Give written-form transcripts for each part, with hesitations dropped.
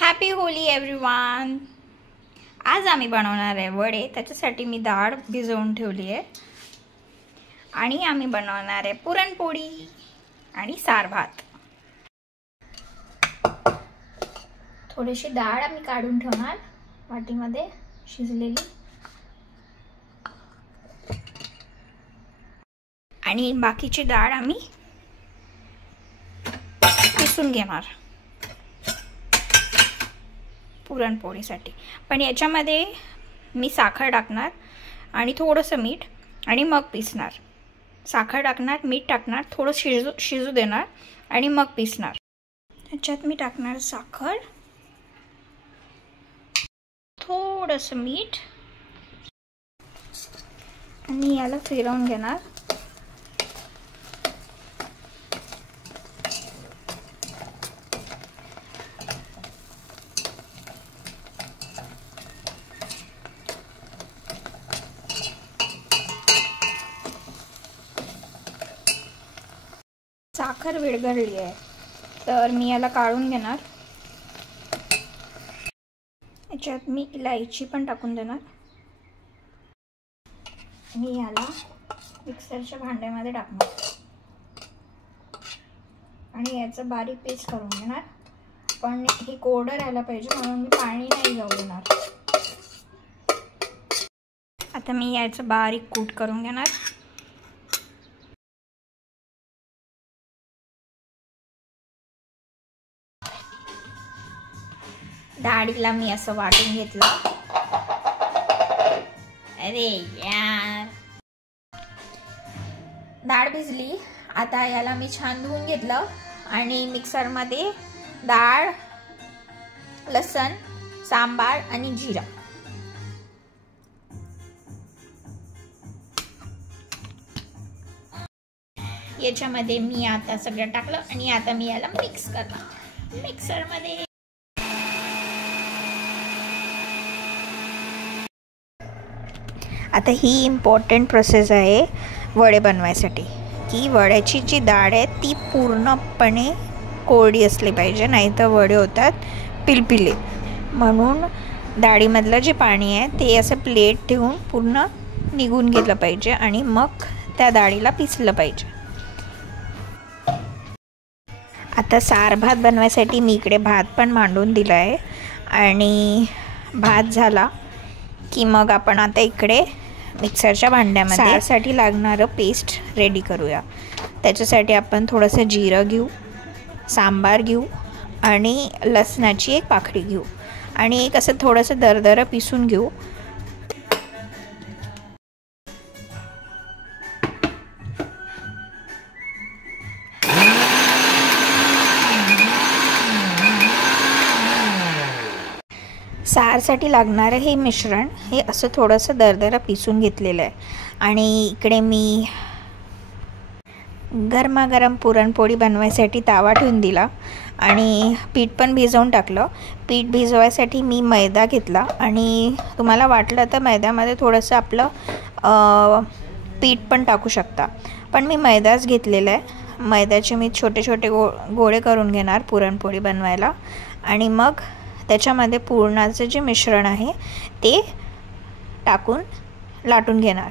Happy Holy everyone. आज आम्ही बनवणार आहे वडे। त्याच्यासाठी मी डाळ भिजवून ठेवली आहे आणि आम्ही बनवणार आहे पुरणपोळी आणि सार भात। थोडीशी डाळ आम्ही काढून ठेवणार वाटीमध्ये शिजलेली आणि बाकीची डाळ आम्ही पिसून घेणार पुरणपोळीसाठी। पण याच्यामध्ये मी साखर टाकणार आणि थोडंसं मीठ आणि मग पिसणार। साखर टाकणार, मीठ टाकणार, थोडं शिजू देणार आणि मग पिसणार। याच्यात मी टाकणार साखर, थोडंसं मीठ आणि याला फिरवून घेणार। साखर विरघळली आहे तर मी याला काढून घेणार। याच्यात मी इलायची पण टाकून देणार आणि याला मिक्सरच्या भांड्यामध्ये टाकणार आणि याचं बारीक पेस्ट करून घेणार। पण हे कोरडं राहायला पाहिजे म्हणून मी पाणी नाही जाऊ देणार। आता मी याचं बारीक कूट करून घेणार। डाळीला मी असं वाटून घेतलं। अरे यार, डाळ भिजली। आता याला मी छान धुवून घेतलं आणि मिक्सरमध्ये डाळ, लसूण, सांबार आणि जिरा याच्यामध्ये मी आता सगळं टाकलं आणि आता मी याला मिक्स करणार मिक्सरमध्ये। आता ही इम्पॉर्टंट प्रोसेस आहे वडे बनवायसाठी की वड्याची जी डाळ आहे ती पूर्णपणे कोरडी असली पाहिजे, नाहीतर वडे होतात पिलपिले। म्हणून डाळीमधलं जे पाणी आहे ते असं प्लेट ठेवून पूर्ण निघून गेलं पाहिजे आणि मग त्या डाळीला पिसलं पाहिजे। आता सार भात बनवायसाठी मी इकडे भात पण मांडून दिला आहे आणि भात झाला की मग आपण आता इकडे मिक्सरच्या भांड्यामध्ये सारसाठी लागणारं पेस्ट रेडी करूया। त्याच्यासाठी आपण थोडंसं जिरं घेऊ, सांबार घेऊ आणि लसणाची एक पाकळी घेऊ आणि एक असं थोडंसं दरदरं पिसून घेऊ। सारसाठी लागणारं हे मिश्रण हे असं थोडंसं दरदरं पिसून घेतलेलं आहे आणि इकडे मी गरमागरम पुरणपोळी बनवायसाठी तवा ठेवून दिला आणि पीठ पण भिजवून टाकलं। पीठ भिजवायसाठी मी मैदा घेतला आणि तुम्हाला वाटलं तर मैद्यामध्ये थोडंसं आपलं पीठ पण टाकू शकता, पण मी मैदाच घेतलेला आहे। मैद्याचे मी छोटे छोटे गोळे करून घेणार पुरणपोळी बनवायला आणि मग त्याच्यामध्ये पुरणाचं जे मिश्रण आहे ते टाकून लाटून घेणार।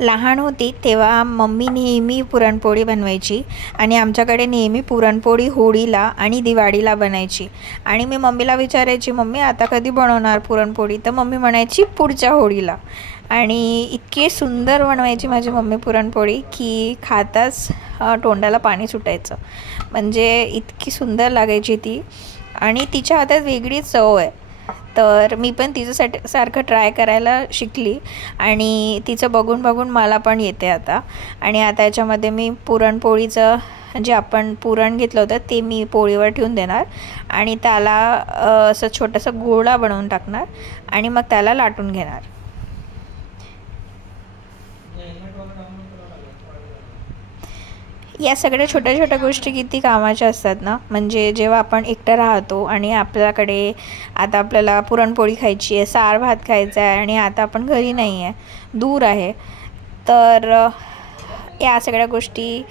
लहान होती तेव्हा मम्मी नेहमी पुरणपोळी बनवायची आणि आमच्याकडे नेहमी पुरणपोळी होळीला आणि दिवाळीला बनायची आणि मी मम्मीला विचारायची, मम्मी आता कधी बनवणार पुरणपोळी? तर मम्मी म्हणायची पुढच्या होळीला। आणि इतकी सुंदर बनवायची माझी मम्मी पुरणपोळी की खाताच तोंडाला पाणी सुटायचं, म्हणजे इतकी सुंदर लागायची ती आणि तिच्या हातात वेगळीच चव आहे। तर मी पण तिच्यासाठी सारखं ट्राय करायला शिकली आणि तिचं बघून बघून मला पण येते आता। आणि आता याच्यामध्ये मी पुरणपोळीचं जे आपण पुरण घेतलं होतं ते मी पोळीवर ठेवून देणार आणि त्याला असं छोटंसं गोळा बनवून टाकणार आणि मग त्याला लाटून घेणार। या सगळ्या छोट्या छोट्या गोष्टी किती कामाच्या असतात ना। म्हणजे जेव्हा आपण एकटं राहतो आणि आपल्याकडे आता आपल्याला पुरणपोळी खायची आहे, सार भात खायचा आहे आणि आता आपण घरी नाही आहे, दूर आहे, तर या सगळ्या गोष्टी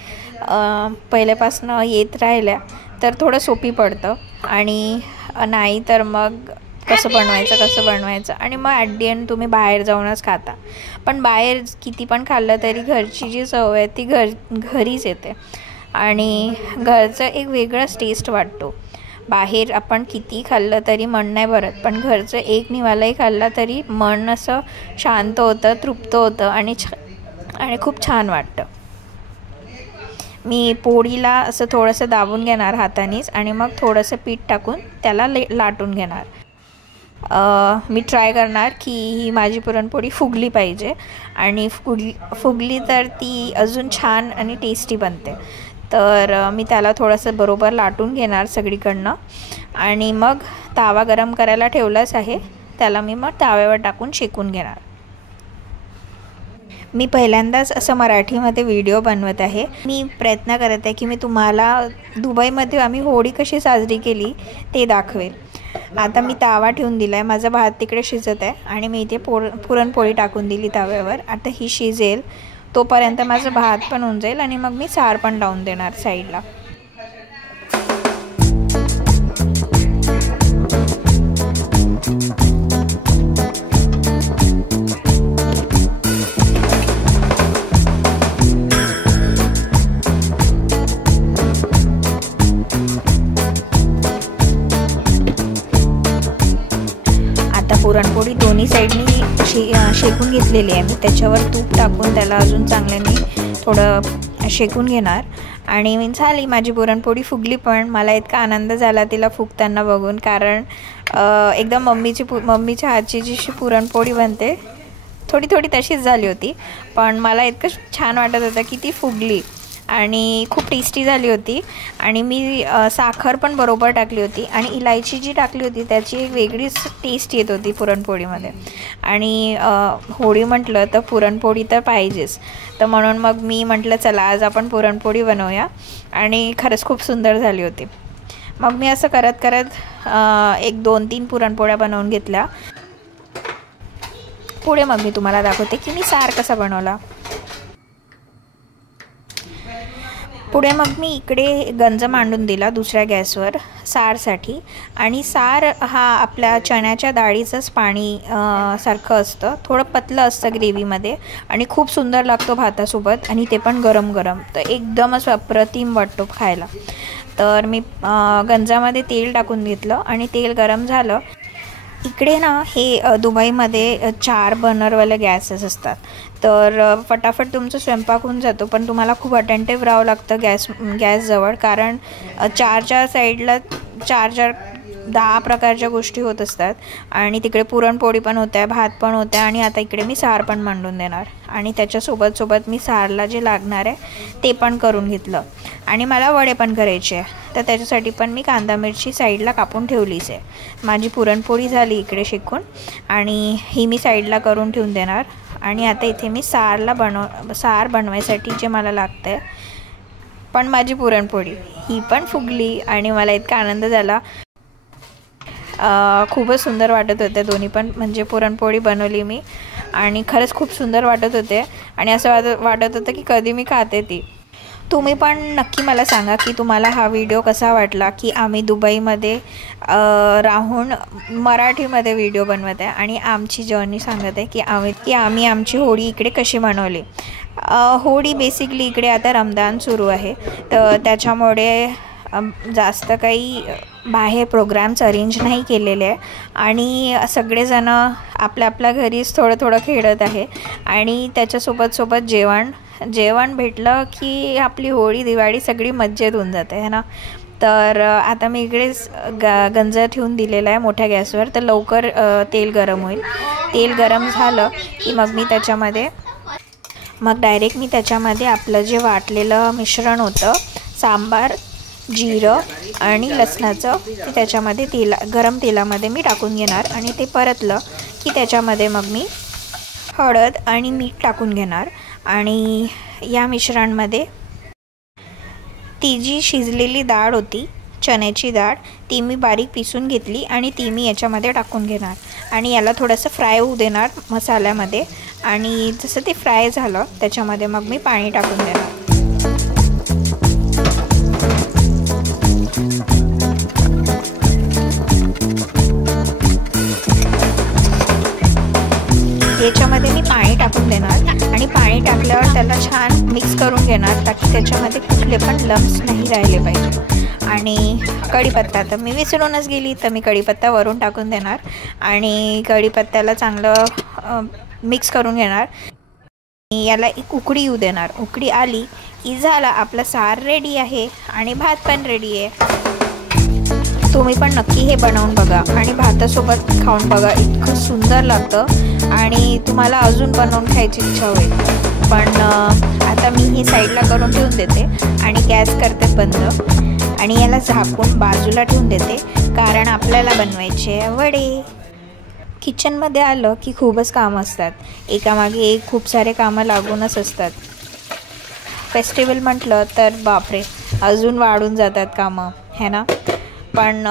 पहिल्यापासून येत राहिल्या तर थोडं सोपी पडतं, आणि नाही तर मग कसं बनवायचं आणि मग ॲट दी एंड तुम्ही बाहेर जाऊनच खाता. पण बाहेर किती पण खाल्लं तरी घरची जी चव आहे ती घरीच येते, आणि घरचं एक वेगळाच टेस्ट वाटतो. बाहेर आपण किती खाल्लं तरी मन नाही भरत, पण घरचं एक निवालाही खाल्ला तरी मन असं शांत होतं, तृप्त होतं आणि खूप छान वाटतं. मी पोळीला असं थोडंसं दाबून घेणार हातानेच, आणि मग थोडंसं पीठ टाकून त्याला लाटून घेणार. मी ट्राय करणार की ही माझी पुरणपोळी फुगली पाहिजे, आणि फुगली तर ती अजून छान आणि टेस्टी बनते. तर मी त्याला थोडंसं बरोबर लाटून घेणार सगळीकडनं, आणि मग तावा गरम करायला ठेवलाच आहे, त्याला मी मग ताव्यावर टाकून शेकून घेणार. मी पहिल्यांदाच असं मराठीमध्ये व्हिडिओ बनवत आहे. मी प्रयत्न करत आहे की मी तुम्हाला दुबईमध्ये आम्ही होळी कशी साजरी केली ते दाखवेल. आता मी तावा ठेवून दिला आहे, माझा भात तिकडे शिजत आहे, आणि मी इथे पुरणपोळी टाकून दिली ताव्यावर. आता ही शिजेल तोपर्यंत माझं भात पण होऊन जाईल, आणि मग मी सार पण लावून देणार साईडला. पुरणपोळी दोन्ही साईडनी शेकून घेतलेली आहे मी. त्याच्यावर तूप टाकून त्याला अजून चांगल्याने थोडं शेकून घेणार, आणि झाली माझी पुरणपोळी. फुगली पण मला इतका आनंद झाला तिला फुगताना बघून, कारण एकदम मम्मीच्या हातची जी पुरणपोळी बनते थोडी तशीच झाली होती, पण मला इतकं छान वाटत होतं की ती फुगली, आणि खूप टेस्टी झाली होती. आणि मी साखर पण बरोबर टाकली होती, आणि इलायची जी टाकली होती त्याची एक वेगळीच टेस्ट येत होती पुरणपोळीमध्ये. आणि होळी म्हटलं तर पुरणपोळी तर पाहिजेच, तर म्हणून मग मी म्हटलं चला आज आपण पुरणपोळी बनवूया, आणि खरंच खूप सुंदर झाली होती. मग मी असं करत एक 2-3 पुरणपोळ्या बनवून घेतल्या. पुढे मग मी तुम्हाला दाखवते की मी सार कसा बनवला. पुढे मग मी इकडे गंज मांडून दिला दुसऱ्या गॅसवर सारसाठी, आणि सार हा आपल्या चण्याच्या डाळीचंच पाणी सारखं असतं, थोडं पतलं असतं ग्रेव्हीमध्ये, आणि खूप सुंदर लागतो भातासोबत, आणि ते पण गरम गरम, तर एकदमच अप्रतिम वाटतो खायला. तर मी गंजामध्ये तेल टाकून घेतलं, आणि तेल गरम झालं. इकडे ना हे दुबईमध्ये 4 बर्नरवाले गॅसेस असतात, तर फटाफट तुमचं स्वयंपाक होऊन जातो, पण तुम्हाला खूप अटेंटिव्ह राहावं लागतं गॅसजवळ, कारण 4 साईडला 10 प्रकारच्या गोष्टी होत असतात, आणि तिकडे पुरणपोळी पण होत्या, भात पण होत्या, आणि आता इकडे मी सार पण मांडून देणार, आणि त्याच्यासोबत मी सारला जे लागणार आहे ते पण करून घेतलं. आणि मला वडे पण करायचे आहे, तर त्याच्यासाठी पण मी कांदा मिरची साईडला कापून ठेवलीच आहे. माझी पुरणपोळी झाली इकडे शेकून, आणि ही मी साईडला करून ठेवून देणार. आणि आता इथे मी सार बनवायसाठी जे मला लागतं आहे, पण माझी पुरणपोळी ही पण फुगली, आणि मला इतका आनंद झाला. खूपच सुंदर वाटत होते दोन्ही पण, म्हणजे पुरणपोळी बनवली मी, आणि खरंच खूप सुंदर वाटत होते, आणि असं वाटत होतं की कधी मी खाते ती. तुम्ही पण नक्की मला सांगा की तुम्हाला हा व्हिडिओ कसा वाटला, की आम्ही दुबईमध्ये राहून मराठीमध्ये व्हिडिओ बनवत आहे, आणि आमची जर्नी सांगत आहे की आम्ही आमची होळी इकडे कशी मनवली. होळी बेसिकली इकडे आता रमदान सुरू आहे, तर त्याच्यामुळे जास्त काही बाहेर प्रोग्राम्स अरेंज नाही केलेले आहे, आणि सगळेजणं आपल्या घरीच थोडं खेळत आहे, आणि त्याच्यासोबत जेवण भेटलं की आपली होळी दिवाळी सगळी मज्जेत होऊन जाते है ना. तर आता मी इकडेच गंज ठेवून दिलेला आहे मोठ्या गॅसवर, तर लवकर तेल गरम होईल. तेल गरम झालं की मग डायरेक्ट मी त्याच्यामध्ये आपलं जे वाटलेलं मिश्रण होतं, सांबार, जिरं आणि लसणाचं, ते त्याच्यामध्ये गरम तेलामध्ये मी टाकून घेणार, आणि ते परतलं की त्याच्यामध्ये मग मी हळद आणि मीठ टाकून घेणार, आणि या मिश्रणमध्ये ती जी शिजलेली डाळ होती, चण्याची डाळ, ती मी बारीक पिसून घेतली, आणि ती मी याच्यामध्ये टाकून घेणार, आणि याला थोडंसं फ्राय होऊ देणार मसाल्यामध्ये. आणि जसं ते फ्राय झालं त्याच्यामध्ये मग मी पाणी टाकून देणार. छान मिक्स करून घेणार ताकी त्याच्यामध्ये कुठले पण लम्स नाही राहिले पाहिजे. आणि कढीपत्ता तर मी विसरूनच गेली, तर मी कढीपत्ता वरून टाकून देणार आणि कढीपत्त्याला चांगलं मिक्स करून घेणार. याला एक उकडी येऊ देणार. उकडी आली की झाला आपला सार रेडी आहे आणि भात पण रेडी आहे. तुम्ही पण नक्की हे बनवून बघा आणि भातासोबत खाऊन बघा, इतकं सुंदर लागतं आणि तुम्हाला अजून बनवून खायची इच्छा होईल. पण आता मी ही साईडला करून ठेवून देते आणि गॅस करते बंद आणि याला झाकून बाजूला ठेवून देते, कारण आपल्याला बनवायचे वडे. किचनमध्ये आलं की खूपच कामं असतात, एकामागे एक खूप सारे कामं लागूनच असतात. फेस्टिवल म्हटलं तर बापरे अजून वाढून जातात कामं, है ना. पण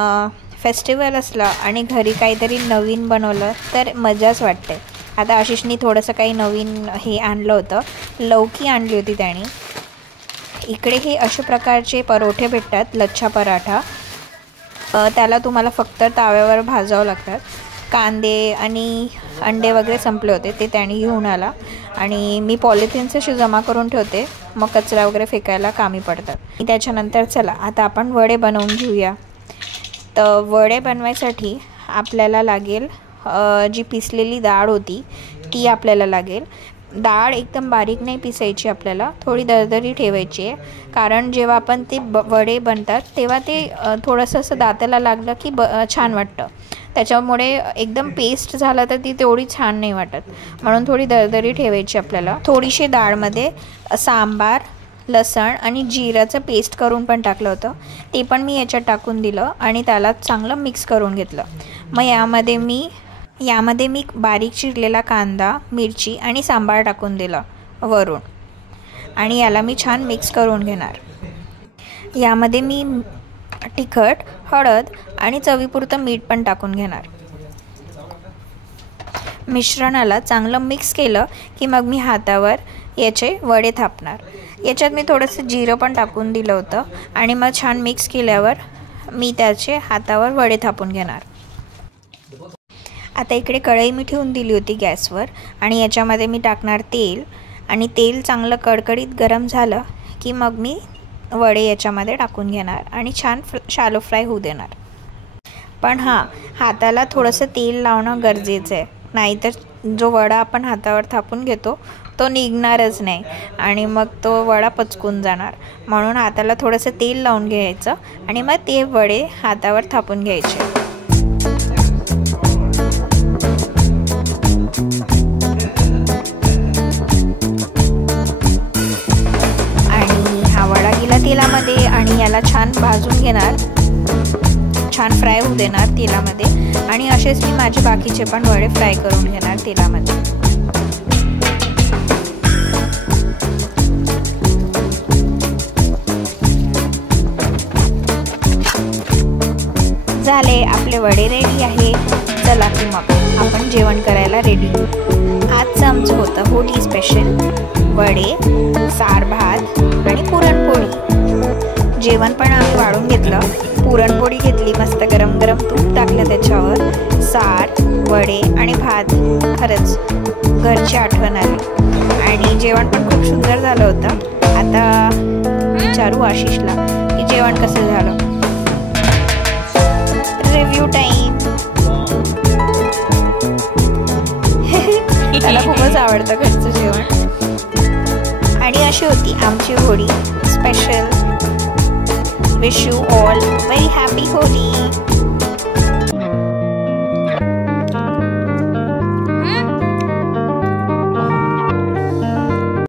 फेस्टिवल असलं आणि घरी काहीतरी नवीन बनवलं तर मजाच वाटते. आता आशिषनी थोडंसं काही नवीन हे आणलं होतं, लौकी आणली होती त्याने. इकडे हे अशा प्रकारचे परोठे भेटतात, लच्छा पराठा. त्याला तुम्हाला फक्त ताव्यावर भाजावं लागतात. कांदे आणि अंडे वगैरे संपले होते, ते त्याने घेऊन आला आणि मी पॉलिथिन्स अशी जमा करून ठेवते, मग कचरा वगैरे फेकायला कामी पडतात. त्याच्यानंतर चला आता आपण वडे बनवून घेऊया. तर वडे बनवायसाठी आपल्याला लागेल जी पिसलेली डाळ होती ती आपल्याला लागेल. डाळ एकदम बारीक नाही पिसायची, आपल्याला थोडी दरदरी ठेवायची आहे, कारण जेव्हा आपण ते वडे बनतात तेव्हा ते थोडंसं असं दाताला लागलं की छान वाटतं. त्याच्यामुळे एकदम पेस्ट झालं तर ती तेवढी छान नाही वाटत, म्हणून थोडी दरदरी ठेवायची आपल्याला. थोडीशी डाळमध्ये सांबार, लसण आणि जिऱ्याचं पेस्ट करून पण टाकलं होतं, ते पण मी याच्यात टाकून दिलं आणि त्याला चांगलं मिक्स करून घेतलं. मग यामध्ये मी बारीक चिरलेला कांदा, मिरची आणि सांबार टाकून दिलं वरून आणि याला मी छान मिक्स करून घेणार. यामध्ये मी तिखट, हळद आणि चवीपुरतं मीठ पण टाकून घेणार. मिश्रणाला चांगलं मिक्स केलं की मग मी हातावर याचे वडे थापणार. याच्यात मी थोडंसं जिरं पण टाकून दिलं होतं आणि मग छान मिक्स केल्यावर मी त्याचे हातावर वडे थापून घेणार. आता इकडे कढई मी ठेवून दिली होती गॅसवर आणि याच्यामध्ये मी टाकणार तेल आणि तेल चांगलं कडकडीत गरम झालं की मग मी वडे याच्यामध्ये टाकून घेणार आणि छान शॅलो फ्राय होऊ देणार. पण हाताला थोडंसं तेल लावणं गरजेचं आहे, नाहीतर जो वडा आपण हातावर थापून घेतो तो निघणारच नाही आणि मग तो वडा पचकून जाणार. म्हणून हाताला थोडंसं तेल लावून घ्यायचं आणि मग ते वडे हातावर थापून घ्यायचे. तेलामध्ये आणि याला छान भाजून घेणार, छान फ्राय होऊ देणार तेलामध्ये आणि असेच मी माझे बाकीचे पण वडे फ्राय करून घेणार तेलामध्ये. झाले आपले वडे रेडी आहे. चला की मग आपण जेवण करायला रेडी. आजचं आमचं होतं होळी स्पेशल वडे, सार भात आणि पुरणपोळी. जेवण पण आम्ही वाढून घेतलं. पुरणपोळी घेतली, मस्त गरम गरम तूप टाकलं त्याच्यावर, सार, वडे आणि भात. खरंच घरची आठवण आली आणि जेवण पण खूप सुंदर झालं होतं. आता विचारू आशिषला की जेवण कसं झालं. Review time. त्याला खूपच आवडतं घरचं जेवण. आणि अशी होती आमची Holi special. Wish you all very happy Holi.